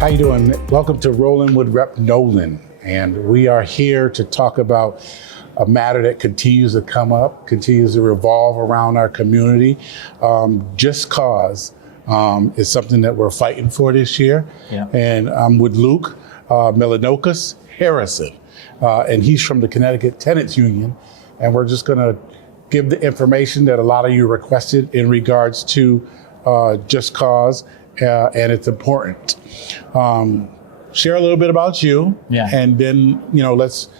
How you doing? Welcome to Rollin with Rep Nolan, and we are here to talk about a matter that continues to come up, continues to revolve around our community. Just cause is something that we're fighting for this year. Yeah. And I'm with Luke Milanokas Harrison, and he's from the Connecticut Tenants Union, and we're just gonna give the information that a lot of you requested in regards to just cause, and it's important. Share a little bit about you, and then let's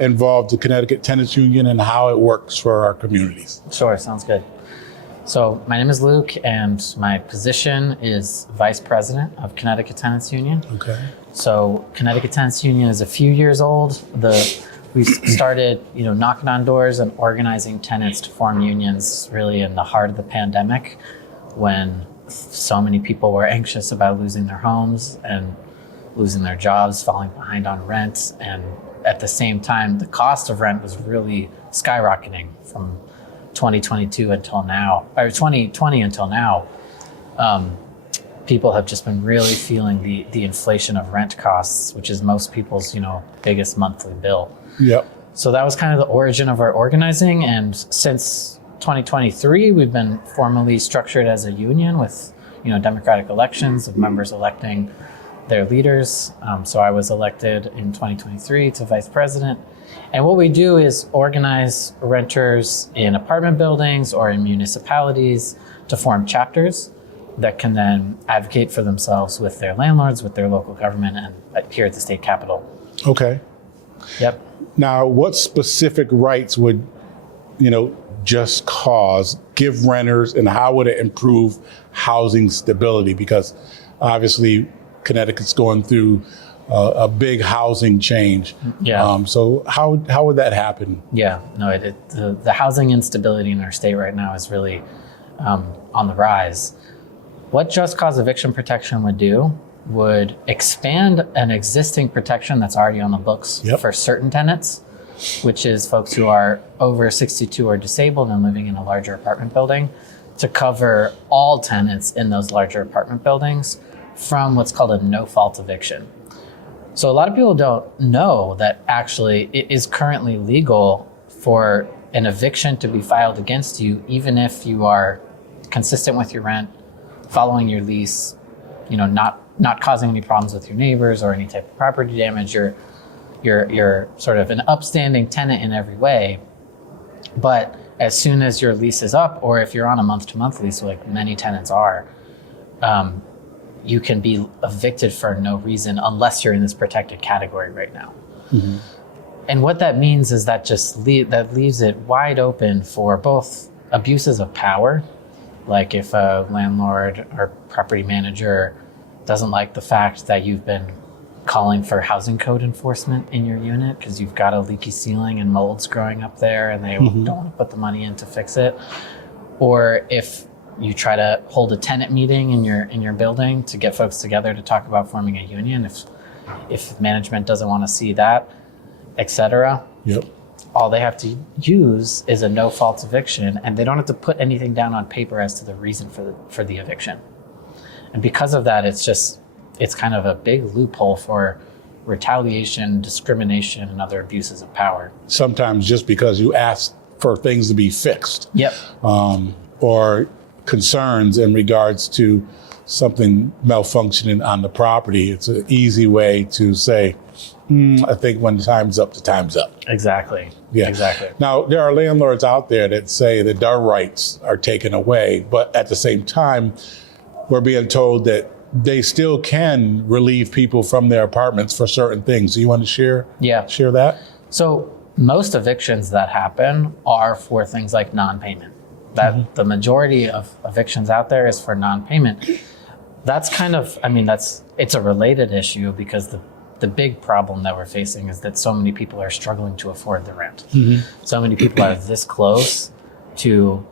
involve the Connecticut Tenants Union and how it works for our communities. Sure, sounds good. So my name is Luke, and my position is Vice President of Connecticut Tenants Union. Okay. So Connecticut Tenants Union is a few years old. We started, knocking on doors and organizing tenants to form unions really in the heart of the pandemic, when so many people were anxious about losing their homes and losing their jobs, falling behind on rent. And at the same time, the cost of rent was really skyrocketing from 2022 until now, or 2020 until now. People have just been really feeling the inflation of rent costs, which is most people's, biggest monthly bill. Yep. So that was kind of the origin of our organizing. And since 2023, we've been formally structured as a union with, democratic elections of members electing their leaders. So I was elected in 2023 to vice president. And what we do is organize renters in apartment buildings or in municipalities to form chapters that can then advocate for themselves with their landlords, with their local government, and here at the state capitol. Okay. Yep. Now, what specific rights would, just cause give renters, and how would it improve housing stability? Because obviously Connecticut's going through a big housing change. Yeah. So how would that happen? Yeah. No, the housing instability in our state right now is really on the rise. What just cause eviction protection would do would expand an existing protection that's already on the books for certain tenants, which is folks who are over 62 or disabled and living in a larger apartment building, to cover all tenants in those larger apartment buildings from what's called a no-fault eviction. So a lot of people don't know that actually it is currently legal for an eviction to be filed against you, even if you are consistent with your rent, following your lease, not causing any problems with your neighbors or any type of property damage. You're sort of an upstanding tenant in every way. But as soon as your lease is up, or if you're on a month-to-month lease, like many tenants are, you can be evicted for no reason unless you're in this protected category right now. Mm-hmm. And what that means is that that leaves it wide open for both abuses of power, like if a landlord or property manager doesn't like the fact that you've been calling for housing code enforcement in your unit because you've got a leaky ceiling and molds growing up there and they don't want to put the money in to fix it. Or if you try to hold a tenant meeting in your building to get folks together to talk about forming a union, if management doesn't want to see that, etc. Yep. All they have to use is a no-fault eviction, and they don't have to put anything down on paper as to the reason for the eviction. And because of that, it's kind of a big loophole for retaliation, discrimination, and other abuses of power. Sometimes just because you ask for things to be fixed. Yep. Or concerns in regards to something malfunctioning on the property. It's an easy way to say, I think when the time's up, the time's up. Exactly. Yeah. Exactly. Now, there are landlords out there that say that their rights are taken away, but at the same time, we're being told that they still can relieve people from their apartments for certain things. Do you want to share that? So most evictions that happen are for things like non-payment. That the majority of evictions out there is for non-payment. That's kind of, it's a related issue because the big problem that we're facing is that so many people are struggling to afford the rent. So many people are this close to,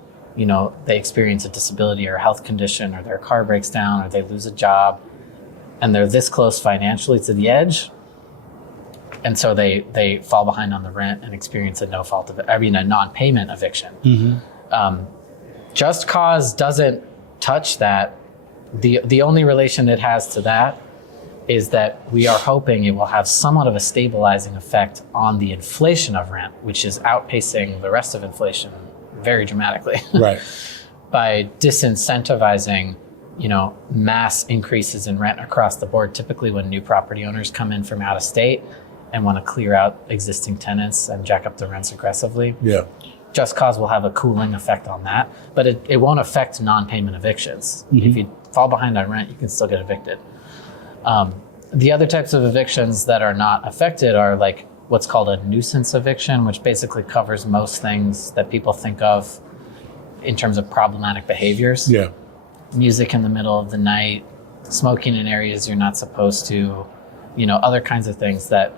they experience a disability or a health condition, or their car breaks down, or they lose a job, and they're this close financially to the edge. And so they fall behind on the rent and experience a non-payment eviction. Just cause doesn't touch that. The only relation it has to that is that we are hoping it will have somewhat of a stabilizing effect on the inflation of rent, which is outpacing the rest of inflation very dramatically. Right. By disincentivizing, mass increases in rent across the board, typically when new property owners come in from out of state and want to clear out existing tenants and jack up the rents aggressively. Yeah. Just cause will have a cooling effect on that, but it won't affect non-payment evictions. If you fall behind on rent, you can still get evicted. The other types of evictions that are not affected are like what's called a nuisance eviction, which basically covers most things that people think of in terms of problematic behaviors. Yeah. Music in the middle of the night, smoking in areas you're not supposed to, other kinds of things that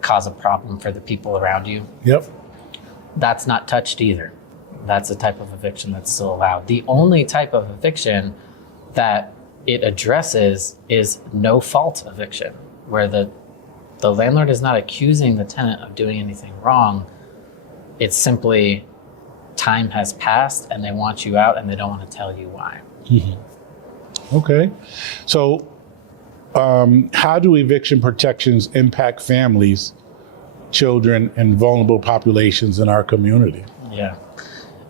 cause a problem for the people around you. Yep. That's not touched either. That's a type of eviction that's still allowed. The only type of eviction that it addresses is no fault eviction, where the landlord is not accusing the tenant of doing anything wrong. It's simply time has passed and they want you out and they don't want to tell you why. Okay. So how do eviction protections impact families, children, and vulnerable populations in our community? Yeah,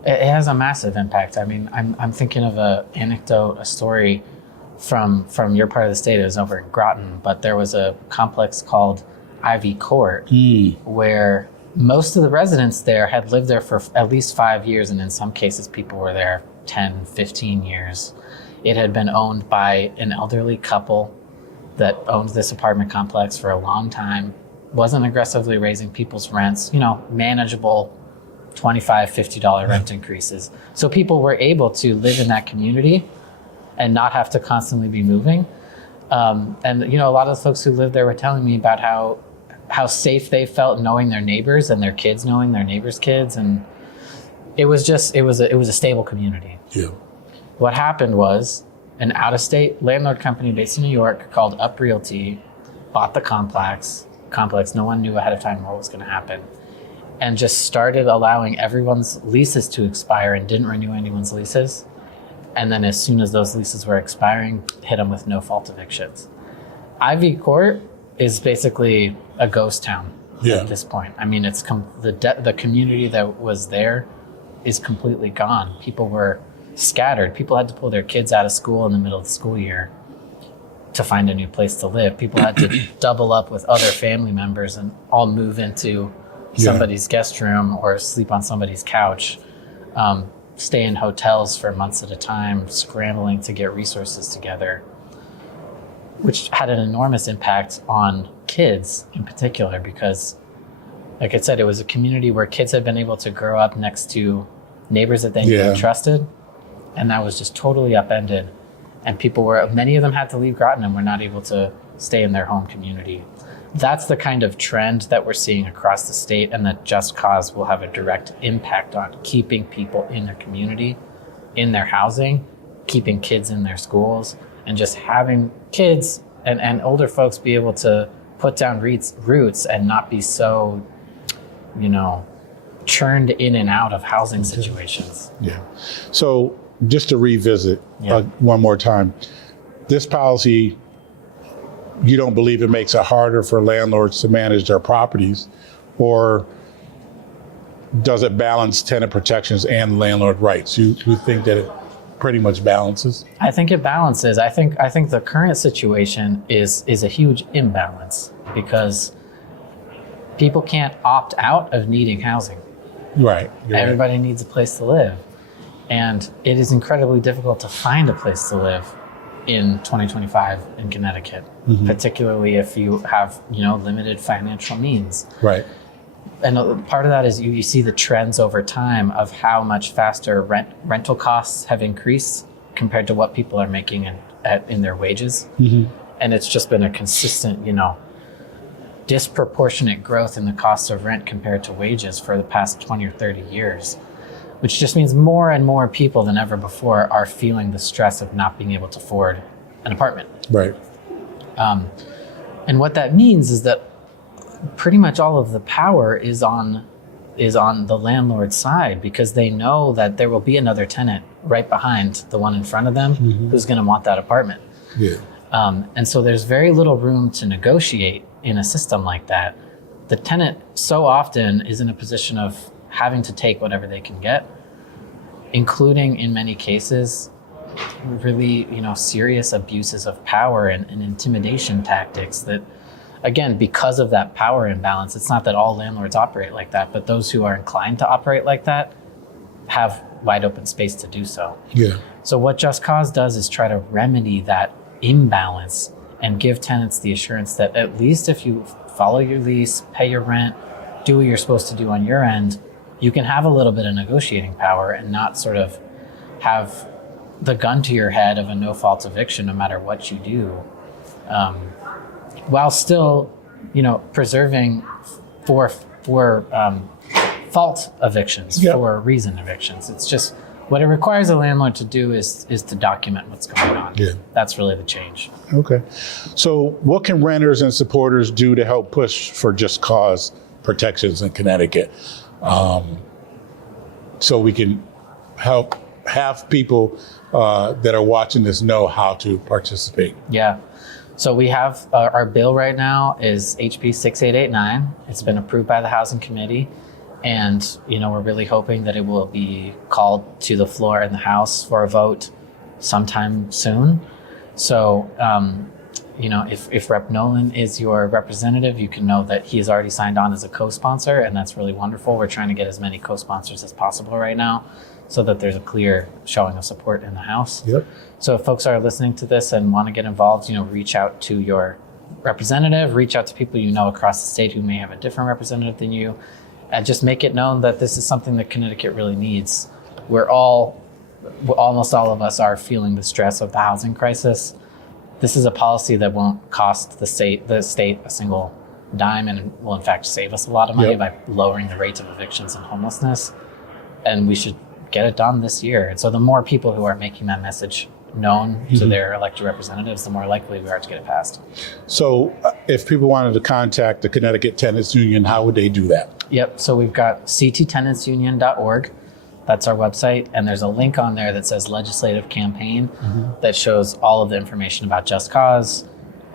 it has a massive impact. I mean, I'm thinking of a story from your part of the state. It was over in Groton, but there was a complex called Ivy Court where most of the residents there had lived there for at least 5 years, and in some cases people were there 10, 15 years. It had been owned by an elderly couple that owned this apartment complex for a long time, wasn't aggressively raising people's rents, manageable $25, $50 rent increases. So people were able to live in that community and not have to constantly be moving. And a lot of the folks who lived there were telling me about how safe they felt knowing their neighbors and their kids knowing their neighbors' kids. And it was a stable community. Yeah. What happened was an out-of-state landlord company based in New York called Up Realty bought the complex. No one knew ahead of time what was going to happen, and just started allowing everyone's leases to expire and didn't renew anyone's leases. And then as soon as those leases were expiring, hit them with no fault evictions. Ivy Court is basically a ghost town at this point. I mean, it's the community that was there is completely gone. People were scattered. People had to pull their kids out of school in the middle of the school year to find a new place to live. People had to double up with other family members and all move into somebody's guest room or sleep on somebody's couch, stay in hotels for months at a time, scrambling to get resources together, which had an enormous impact on kids in particular, because like I said, it was a community where kids had been able to grow up next to neighbors that they knew and trusted. And that was just totally upended. And many of them had to leave Groton and were not able to stay in their home community. That's the kind of trend that we're seeing across the state, and that Just Cause will have a direct impact on keeping people in their community, in their housing, keeping kids in their schools, and just having kids and older folks be able to put down roots and not be so, churned in and out of housing situations. Yeah. So just to revisit one more time, this policy, you don't believe it makes it harder for landlords to manage their properties, or does it balance tenant protections and landlord rights? You think that it pretty much balances? I think it balances. I think the current situation is a huge imbalance because people can't opt out of needing housing. Right. Everybody needs a place to live. And it is incredibly difficult to find a place to live in 2025 in Connecticut, particularly if you have, limited financial means. Right. And part of that is you see the trends over time of how much faster rental costs have increased compared to what people are making in their wages. And it's just been a consistent, disproportionate growth in the cost of rent compared to wages for the past 20 or 30 years, which just means more and more people than ever before are feeling the stress of not being able to afford an apartment. Right. And what that means is that pretty much all of the power is on the landlord's side, because they know that there will be another tenant right behind the one in front of them who's going to want that apartment. Yeah. And so there's very little room to negotiate in a system like that. The tenant so often is in a position of having to take whatever they can get, including in many cases, really, serious abuses of power and intimidation tactics that, again, because of that power imbalance, it's not that all landlords operate like that, but those who are inclined to operate like that have wide open space to do so. Yeah. So what Just Cause does is try to remedy that imbalance and give tenants the assurance that at least if you follow your lease, pay your rent, do what you're supposed to do on your end, you can have a little bit of negotiating power and not sort of have the gun to your head of a no-fault eviction no matter what you do, while still, preserving for fault evictions, Yep. for reason evictions. It's just what it requires a landlord to do is to document what's going on. Yeah. That's really the change. Okay. So what can renters and supporters do to help push for just cause protections in Connecticut? So we can help have people that are watching this know how to participate. Yeah. So we have our bill right now is HB 6889. It's been approved by the Housing Committee. And, we're really hoping that it will be called to the floor in the House for a vote sometime soon. So, if Rep. Nolan is your representative, you can know that he has already signed on as a co-sponsor, and that's really wonderful. We're trying to get as many co-sponsors as possible right now so that there's a clear showing of support in the House. Yep. So if folks are listening to this and want to get involved, reach out to your representative, reach out to people across the state who may have a different representative than you, and just make it known that this is something that Connecticut really needs. Almost all of us are feeling the stress of the housing crisis. This is a policy that won't cost the state a single dime and will in fact save us a lot of money Yep. by lowering the rates of evictions and homelessness. And we should get it done this year. And so the more people who are making that message known to their elected representatives, the more likely we are to get it passed. So if people wanted to contact the Connecticut Tenants Union, how would they do that? Yep. So we've got cttenantsunion.org. That's our website. And there's a link on there that says legislative campaign that shows all of the information about Just Cause,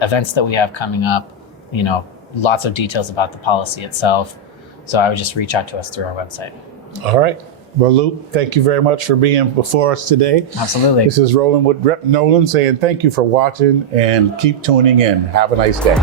events that we have coming up, lots of details about the policy itself. So I would just reach out to us through our website. All right. Well, Luke, thank you very much for being before us today. Absolutely. This is Rollin with Rep. Nolan saying thank you for watching and keep tuning in. Have a nice day.